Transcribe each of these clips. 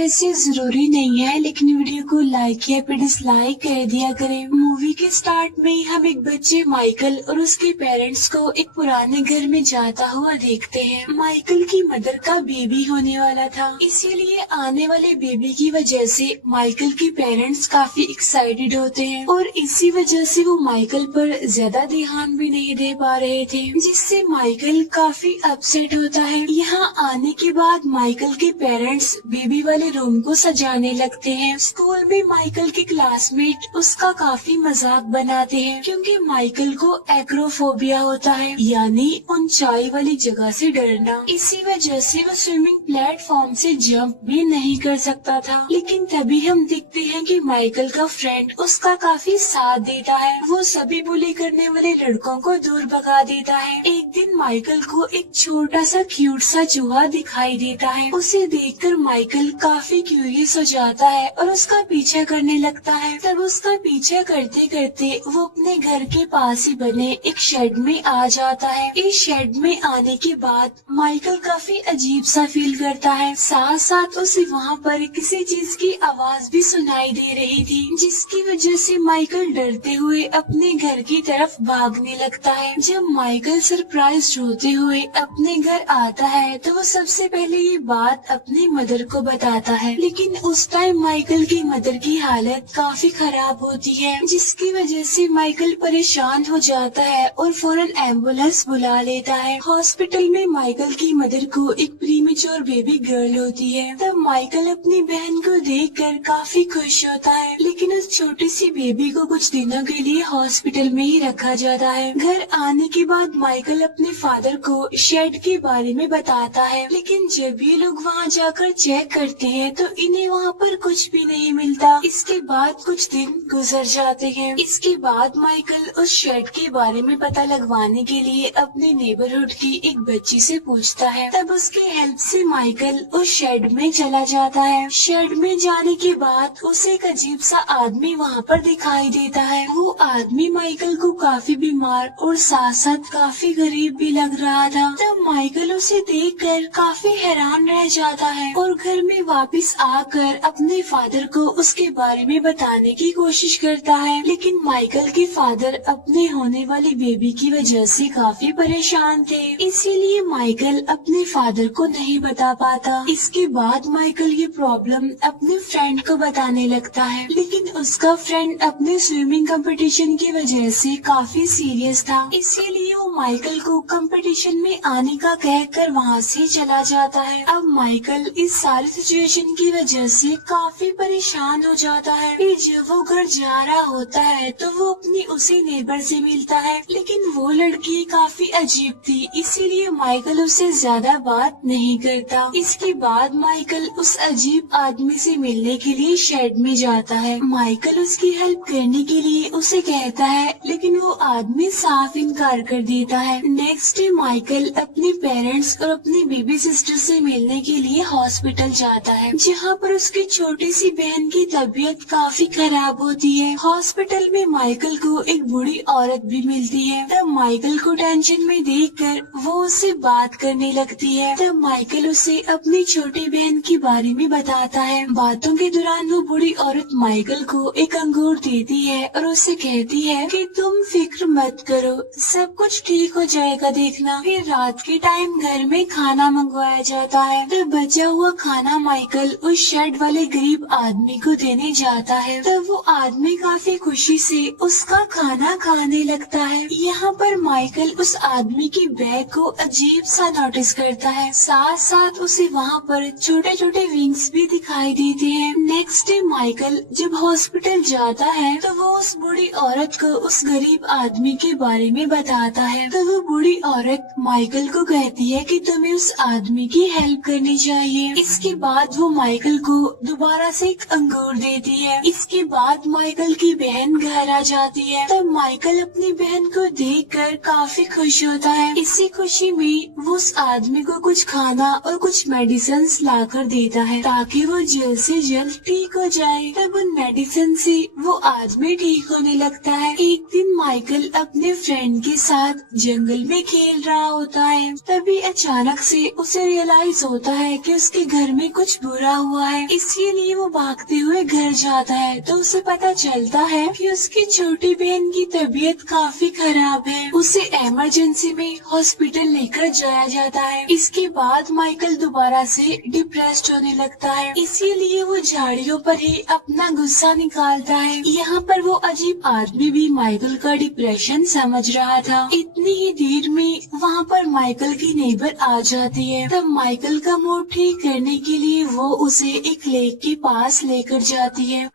वैसे जरूरी नहीं है, लेकिन वीडियो को लाइक या फिर डिसलाइक कर दिया करें। मूवी के स्टार्ट में हम एक बच्चे माइकल और उसके पेरेंट्स को एक पुराने घर में जाता हुआ देखते हैं। माइकल की मदर का बेबी होने वाला था, इसीलिए आने वाले बेबी की वजह से माइकल के पेरेंट्स काफी एक्साइटेड होते हैं और इसी वजह से वो माइकल पर ज्यादा ध्यान भी नहीं दे पा रहे थे, जिससे माइकल काफी अपसेट होता है। यहाँ आने के बाद माइकल के पेरेंट्स बेबी वाले रूम को सजाने लगते हैं। स्कूल में माइकल के क्लासमेट उसका काफी मजाक बनाते हैं, क्योंकि माइकल को एक्रोफोबिया होता है, यानी ऊंचाई वाली जगह से डरना। इसी वजह से वो स्विमिंग प्लेटफॉर्म से जंप भी नहीं कर सकता था। लेकिन तभी हम देखते हैं कि माइकल का फ्रेंड उसका काफी साथ देता है। वो सभी बुली करने वाले लड़कों को दूर भगा देता है। एक दिन माइकल को एक छोटा सा क्यूट सा चूहा दिखाई देता है। उसे देखकर माइकल काफी क्यूरियस हो जाता है और उसका पीछा करने लगता है। तब उसका पीछा करते करते वो अपने घर के पास ही बने एक शेड में आ जाता है। इस शेड में आने के बाद माइकल काफी अजीब सा फील करता है। साथ साथ उसे वहाँ पर किसी चीज की आवाज भी सुनाई दे रही थी, जिसकी वजह से माइकल डरते हुए अपने घर की तरफ भागने लगता है। जब माइकल सरप्राइज होते हुए अपने घर आता है तो वो सबसे पहले ये बात अपनी मदर को बताता है, लेकिन उस टाइम माइकल की मदर की हालत काफी खराब होती है, जिसकी वजह से माइकल परेशान हो जाता है और फौरन एम्बुलेंस बुला लेता है। हॉस्पिटल में माइकल की मदर को एक प्रीमेच्योर बेबी गर्ल होती है। तब माइकल अपनी बहन को देखकर काफी खुश होता है, लेकिन उस छोटी सी बेबी को कुछ दिनों के लिए हॉस्पिटल में ही रखा जाता है। घर आने के बाद माइकल अपने फादर को शेड के बारे में बताता है, लेकिन जब ये लोग वहाँ जाकर चेक करते हैं तो इन्हें वहाँ पर कुछ भी नहीं मिलता। इसके बाद कुछ दिन गुजर जाते हैं। इसके बाद माइकल उस शेड के बारे में पता लगवाने के लिए अपने नेबरहुड की एक बच्ची से पूछता है। तब उसके हेल्प से माइकल उस शेड में चला जाता है। शेड में जाने के बाद उसे एक अजीब सा आदमी वहाँ पर दिखाई देता है। वो आदमी माइकल को काफी बीमार और साथ साथ काफी गरीब भी लग रहा था। तब माइकल उसे देखकर काफी हैरान रह जाता है और घर में वापस आकर अपने फादर को उसके बारे में बताने की कोशिश करता है, लेकिन माइकल के फादर अपने होने वाली बेबी की वजह से काफी परेशान थे, इसीलिए माइकल अपने फादर को नहीं बता पाता। इसके बाद माइकल ये प्रॉब्लम अपने फ्रेंड को बताने लगता है, लेकिन उसका फ्रेंड अपने स्विमिंग कंपटीशन की वजह से काफी सीरियस था, इसीलिए वो माइकल को कंपटीशन में आने का कहकर वहाँ से चला जाता है। अब माइकल इस सारी सिचुएशन की वजह से काफी परेशान हो जाता है। फिर जब वो घर जा रहा होता है तो वो अपनी उसी नेबर से मिलता है, लेकिन वो लड़की काफी अजीब थी, इसीलिए माइकल उससे ज्यादा बात नहीं करता। इसके बाद माइकल उस अजीब आदमी से मिलने के लिए शेड में जाता है। माइकल उसकी हेल्प करने के लिए उसे कहता है, लेकिन वो आदमी साफ इनकार कर देता है। नेक्स्ट डे माइकल अपने पेरेंट्स और अपनी बेबी सिस्टर से मिलने के लिए हॉस्पिटल जाता है, जहाँ पर उसकी छोटी सी बहन की तबीयत काफी खराब होती है। हॉस्पिटल में माइकल को एक बूढ़ी औरत भी मिलती है। तब माइकल को टेंशन में देखकर वो उससे बात करने लगती है। तब माइकल उसे अपनी छोटी बहन के बारे में बताता है। बातों के दौरान वो बूढ़ी औरत माइकल को एक अंगूर देती है और उसे कहती है कि तुम फिक्र मत करो, सब कुछ ठीक हो जाएगा, देखना। फिर रात के टाइम घर में खाना मंगवाया जाता है। तब बचा हुआ खाना माइकल उस शेड वाले गरीब आदमी को देने जाता है। तब वो आदमी काफी खुशी से उसका खाना खाने लगता है। यहाँ पर माइकल उस आदमी की बैग को अजीब सा नोटिस करता है, साथ साथ उसे वहाँ पर छोटे छोटे विंग्स भी दिखाई देते हैं। नेक्स्ट डे माइकल जब हॉस्पिटल जाता है तो वो उस बूढ़ी औरत को उस गरीब आदमी के बारे में बताता है। तो वो बूढ़ी औरत माइकल को कहती है कि तुम्हें उस आदमी की हेल्प करनी चाहिए। इसके बाद वो माइकल को दोबारा से एक अंगूर देती है। इसके बाद माइकल की बहन घर आ जाती है। तब माइकल अपनी बहन को देखकर काफी खुश होता है। इसी खुशी में वो उस आदमी को कुछ खाना और कुछ मेडिसिन ला कर देता है, ताकि वो जल्द से जल्द ठीक हो जाए। तब उन मेडिसिन से वो आदमी ठीक होने लगता है। एक दिन माइकल अपने फ्रेंड के साथ जंगल में खेल रहा होता है। तभी अचानक से उसे रियलाइज होता है कि उसके घर में कुछ बुरा हुआ है, इसीलिए वो भागते हुए घर जाता है। तो उसे पता चलता है कि उसकी छोटी बहन की तबीयत काफी खराब है। उसे इमरजेंसी में हॉस्पिटल लेकर जाया जाता है। इसके बाद माइकल दोबारा से डिप्रेस्ड होने लगता है, इसीलिए वो झाड़ियों पर ही अपना गुस्सा निकालता है। यहाँ पर वो अजीब आदमी भी माइकल का डिप्रेशन समझ रहा था। इतनी ही देर में वहाँ पर माइकल की नेबर आ जाती है। तब माइकल का मूड ठीक करने के लिए वो उसे एक लेक के पास लेकर जाती है।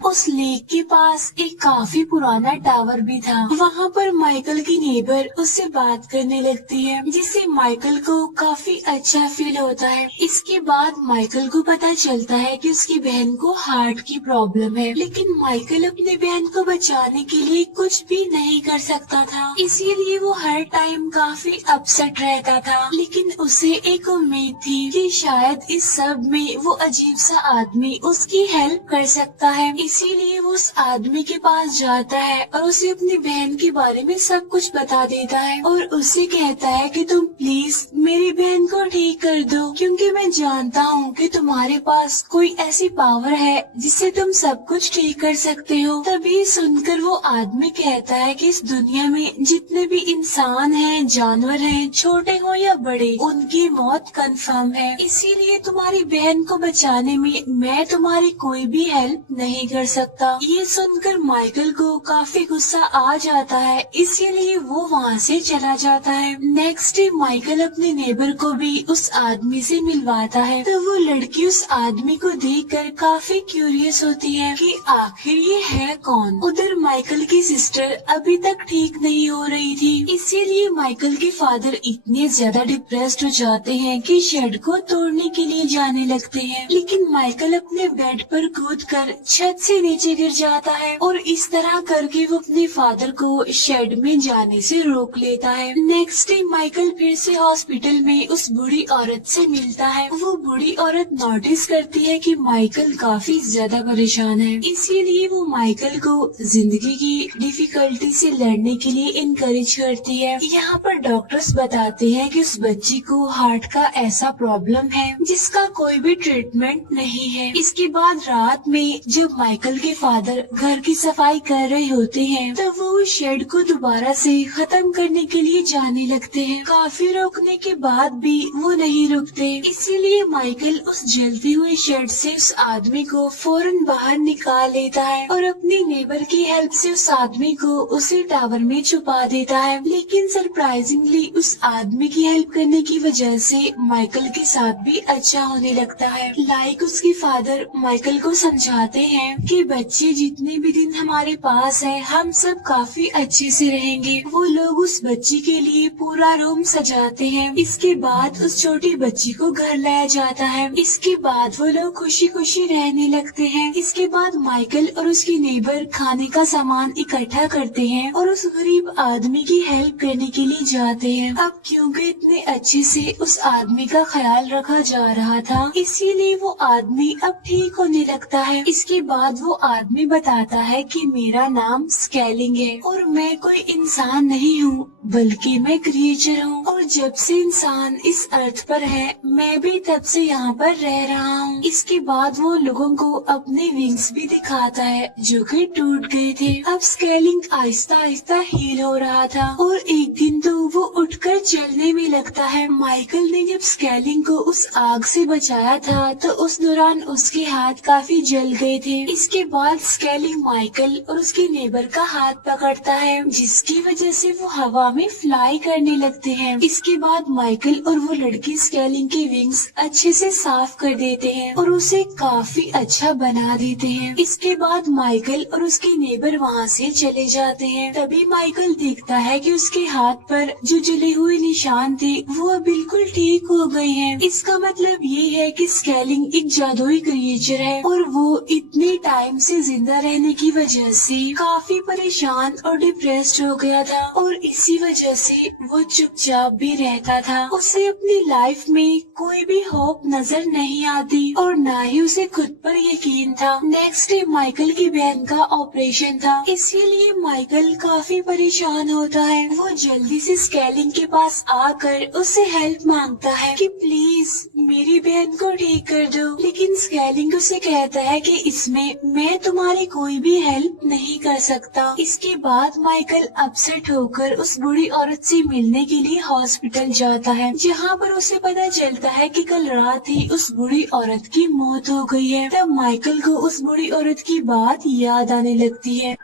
उस लेक के पास एक काफी पुराना टावर भी था। वहाँ पर माइकल की नेबर उससे बात करने लगती है, जिससे माइकल को काफी अच्छा फील होता है। इसके बाद माइकल को पता चलता है कि उसकी बहन को हार्ट की प्रॉब्लम है, लेकिन माइकल अपनी बहन को बचाने के लिए कुछ भी नहीं कर सकता था, इसीलिए वो हर टाइम काफी अपसेट रहता था। लेकिन उसे एक उम्मीद थी कि शायद इस सब में वो अजीब सा आदमी उसकी हेल्प कर सकता है। इसीलिए वो उस आदमी के पास जाता है और उसे अपनी बहन के बारे में सब कुछ बता देता है और उससे कहता है कि तुम प्लीज मेरी बहन को ठीक कर दो, क्योंकि मैं जानता हूँ कि तुम्हारे पास कोई ऐसी पावर है जिससे तुम सब कुछ ठीक कर सकते हो। तभी सुनकर वो आदमी कहता है कि इस दुनिया में जितने भी इंसान हैं, जानवर हैं, छोटे हो या बड़े, उनकी मौत कंफर्म है। इसीलिए तुम्हारी बहन को बचाने में मैं तुम्हारी कोई भी हेल्प नहीं कर सकता। ये सुनकर माइकल को काफी गुस्सा आ जाता है, इसीलिए वो वहाँ से चला जाता है। नेक्स्ट डे माइकल अपने नेबर को भी उस आदमी से मिलवाता है। तो वो लड़की उस आदमी को देखकर काफी क्यूरियस होती है कि आखिर ये है कौन। उधर माइकल की सिस्टर अभी तक ठीक नहीं हो रही थी, इसीलिए माइकल के फादर इतने ज्यादा डिप्रेस्ड हो जाते हैं कि शेड को तोड़ने के लिए जाने लगते हैं। लेकिन माइकल अपने बेड पर कूदकर छत से नीचे गिर जाता है और इस तरह करके वो अपने फादर को शेड में जाने से रोक लेता है। नेक्स्ट डे माइकल फिर से हॉस्पिटल में उस बूढ़ी औरत से मिलता है। वो बूढ़ी औरत नोटिस करती है कि माइकल काफी ज्यादा परेशान है, इसीलिए वो माइकल को जिंदगी की डिफिकल्टी से लड़ने के लिए इनकरेज करती है। यहाँ पर डॉक्टर्स बताते हैं कि उस बच्ची को हार्ट का ऐसा प्रॉब्लम है जिसका कोई भी ट्रीटमेंट नहीं है। इसके बाद रात में जब माइकल के फादर घर की सफाई कर रहे होते हैं, तब वो शेड को दोबारा से खत्म करने के लिए जाने लगते हैं। काफी रोकने के बाद भी वो नहीं रुकते, इसीलिए माइकल उस जलती हुई शेड से उस आदमी को फौरन बाहर निकाल लेता है और अपनी नेबर की हेल्प से उस आदमी को उसी टावर में छुपा देता है। लेकिन सरप्राइजिंगली उस आदमी की हेल्प करने की वजह से माइकल के साथ भी अच्छा होने लगता है। लाइक उसके फादर माइकल को समझाते हैं कि बच्चे जितने भी दिन हमारे पास है, हम सब काफी अच्छे से रहेंगे। वो लोग उस बच्ची के लिए पूरा रूम सजाते हैं। इसके बाद उस छोटी बच्ची को घर लाया जाता है। इसके बाद वो लोग खुशी खुशी रहने लगते हैं। इसके बाद माइकल और उसकी नेबर खाने का सामान इकट्ठा करते हैं और उस गरीब आदमी की हेल्प करने के लिए जाते हैं। अब क्योंकि इतने अच्छे से उस आदमी का ख्याल रखा जा रहा था, इसीलिए वो आदमी अब ठीक होने लगता है। इसके बाद वो आदमी बताता है कि मेरा नाम स्केलिंग है और मैं कोई इंसान नहीं हूँ, बल्कि मैं क्रिएचर हूँ, और जब से इंसान इस अर्थ पर है, मैं भी तब से यहाँ पर रह रहा हूँ। इसके बाद वो लोगों को अपने विंग्स भी दिखाता है जो कि टूट गए थे। अब स्केलिंग आहिस्ता आहिस्ता हील हो रहा था और एक दिन तो वो उठकर चलने में लगता है। माइकल ने जब स्केलिंग को उस आग से बचाया था, तो उस दौरान उसके हाथ काफी जल गए थे। इसके बाद स्केलिंग माइकल और उसके नेबर का हाथ पकड़ता है, जिसकी वजह से वो हवा में फ्लाई करने लगते हैं। इसके बाद माइकल और वो लड़की स्केलिंग के विंग्स अच्छे से साफ कर देते हैं और उसे काफी अच्छा बना देते हैं। इसके बाद माइकल और उसके नेबर वहाँ से चले जाते हैं। तभी माइकल देखता है कि उसके हाथ पर जो जले हुए निशान थे वो बिल्कुल ठीक हो गए हैं। इसका मतलब ये है कि स्केलिंग एक जादुई क्रिएचर है और वो इतने टाइम से जिंदा रहने की वजह से काफी परेशान और डिप्रेस्ड हो गया था और इसी वजह से वो चुपचाप भी रहता था। उसे अपनी लाइफ में कोई भी होप नजर नहीं आती और ना ही उसे खुद पर यकीन था। नेक्स्ट डे माइकल की बहन का ऑपरेशन था, इसीलिए माइकल काफी परेशान होता है। वो जल्दी से स्केलिंग के पास आकर उससे हेल्प मांगता है कि प्लीज मेरी बहन को ठीक कर दो, लेकिन स्केलिंग उसे कहता है कि इसमें मैं तुम्हारी कोई भी हेल्प नहीं कर सकता। इसके बाद माइकल अपसेट होकर उस बूढ़ी औरत से मिलने के लिए हॉस्पिटल जाता है, जहाँ पर उसे पता चलता है कि कल रात ही उस बूढ़ी औरत की मौत हो गई है। तब माइकल को उस बूढ़ी औरत की बात याद आने लगती है।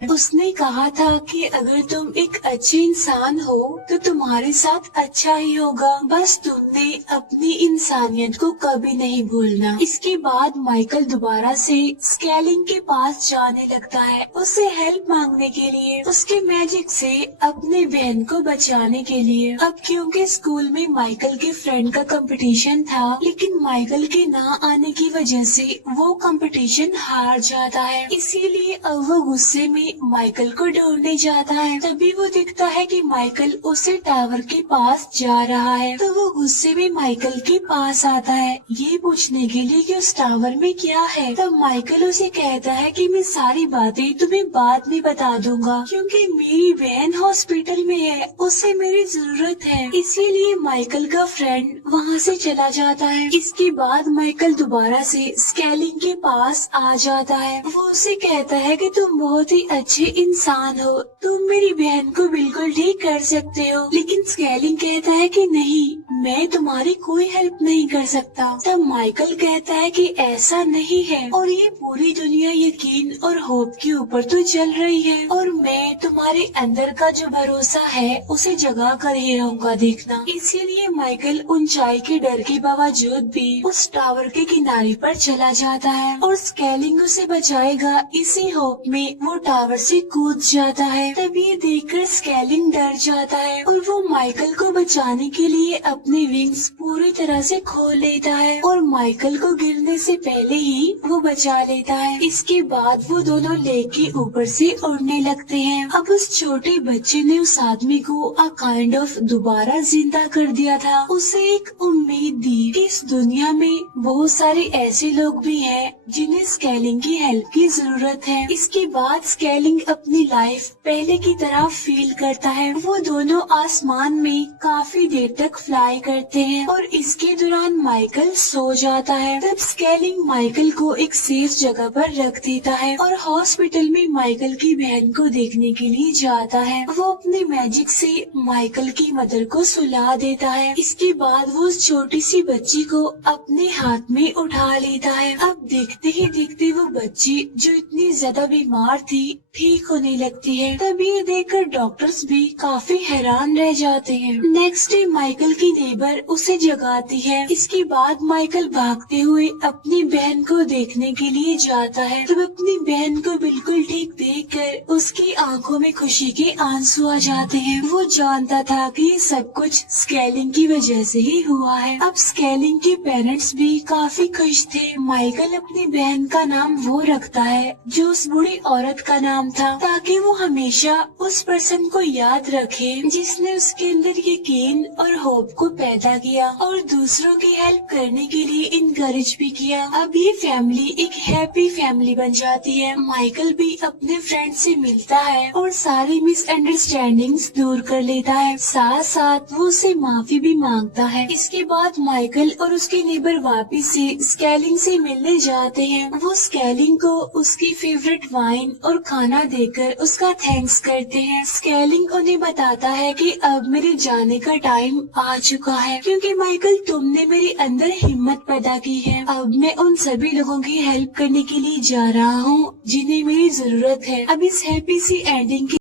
उसने कहा था कि अगर तुम एक अच्छे इंसान हो तो तुम्हारे साथ अच्छा ही होगा, बस तुमने अपनी इंसानियत को कभी नहीं भूलना। इसके बाद माइकल दोबारा से स्केलिंग के पास जाने लगता है, उससे हेल्प मांगने के लिए, उसके मैजिक से अपने बहन को बचाने के लिए। अब क्योंकि स्कूल में माइकल के फ्रेंड का कंपटीशन था, लेकिन माइकल के ना आने की वजह से वो कंपटीशन हार जाता है, इसीलिए अब वो गुस्से में माइकल को ढूंढने जाता है। तभी वो दिखता है कि माइकल उसे टावर के पास जा रहा है, तो वो गुस्से में माइकल के पास आता है ये पूछने के लिए कि उस टावर में क्या है। तब माइकल उसे कहता है कि मैं सारी बातें तुम्हें बाद में बता दूंगा, क्योंकि मेरी बहन हॉस्पिटल में है, उसे मेरी जरूरत है। इसीलिए माइकल का फ्रेंड वहाँ से चला जाता है। इसके बाद माइकल दोबारा से स्केलिंग के पास आ जाता है। वो उसे कहता है कि तुम बहुत ही अच्छे इंसान हो, तुम मेरी बहन को बिल्कुल ठीक कर सकते हो, लेकिन स्केलिंग कहता है कि नहीं, मैं तुम्हारी कोई हेल्प नहीं कर सकता। तब माइकल कहता है कि ऐसा नहीं है और ये पूरी दुनिया यकीन और होप के ऊपर तो चल रही है और मैं तुम्हारे अंदर का जो भरोसा है उसे जगा कर ही रहूंगा, देखना। इसीलिए माइकल ऊंचाई के डर के बावजूद भी उस टावर के किनारे पर चला जाता है और स्केलिंग उसे बचाएगा, इसी होप में वो टावर से कूद जाता है। तब ये देखकर स्केलिंग डर जाता है और वो माइकल को बचाने के लिए अपने विंग्स पूरी तरह से खोल लेता है और माइकल को गिरने से पहले ही वो बचा लेता है। इसके बाद वो दोनों लेक के ऊपर से उड़ने लगते हैं। अब उस छोटे बच्चे ने उस आदमी को अ काइंड ऑफ दोबारा जिंदा कर दिया था। उसे एक उम्मीद दी कि इस दुनिया में बहुत सारे ऐसे लोग भी हैं जिन्हें स्केलिंग की हेल्प की जरूरत है। इसके बाद स्केलिंग अपनी लाइफ पहले की तरह फील करता है। वो दोनों आसमान में काफी देर तक फ्लाई करते हैं और इसके दौरान माइकल सो जाता है। तब स्केलिंग माइकल को एक सेफ जगह पर रख देता है और हॉस्पिटल में माइकल की बहन को देखने के लिए जाता है। वो अपने मैजिक से माइकल की मदर को सुला देता है। इसके बाद वो उस छोटी सी बच्ची को अपने हाथ में उठा लेता है। अब देखते ही देखते वो बच्ची जो इतनी ज्यादा बीमार थी ठीक होने लगती है। तब ये देखकर डॉक्टर्स भी काफी हैरान रह जाते हैं। नेक्स्ट डे माइकल की नेबर उसे जगाती है। इसके बाद माइकल भागते हुए अपनी बहन को देखने के लिए जाता है। तब अपनी बहन को बिल्कुल ठीक देखकर उसकी आंखों में खुशी के आंसू आ जाते हैं। वो जानता था कि ये सब कुछ स्केलिंग की वजह से ही हुआ है। अब स्केलिंग के पेरेंट्स भी काफी खुश थे। माइकल अपनी बहन का नाम वो रखता है जो उस बूढ़ी औरत का नाम था, ताकि वो हमेशा उस पर्सन को याद रखे जिसने उसके अंदर यकीन और होप को पैदा किया और दूसरों की हेल्प करने के लिए इनकरेज भी किया। अब ये फैमिली एक हैप्पी फैमिली बन जाती है। माइकल भी अपने फ्रेंड से मिलता है और सारी मिसअंडरस्टैंडिंग्स दूर कर लेता है। साथ साथ वो उससे माफी भी मांगता है। इसके बाद माइकल और उसके नेबर वापिस से स्केलिंग से मिलने जाते हैं। वो स्केलिंग को उसकी फेवरेट वाइन और खाना देकर उसका थैंक्स करते हैं। स्केलिंग उन्हें बताता है कि अब मेरे जाने का टाइम आ चुका है, क्योंकि माइकल तुमने मेरे अंदर हिम्मत पैदा की है। अब मैं उन सभी लोगों की हेल्प करने के लिए जा रहा हूँ जिन्हें मेरी जरूरत है। अब इस हैप्पी सी एंडिंग के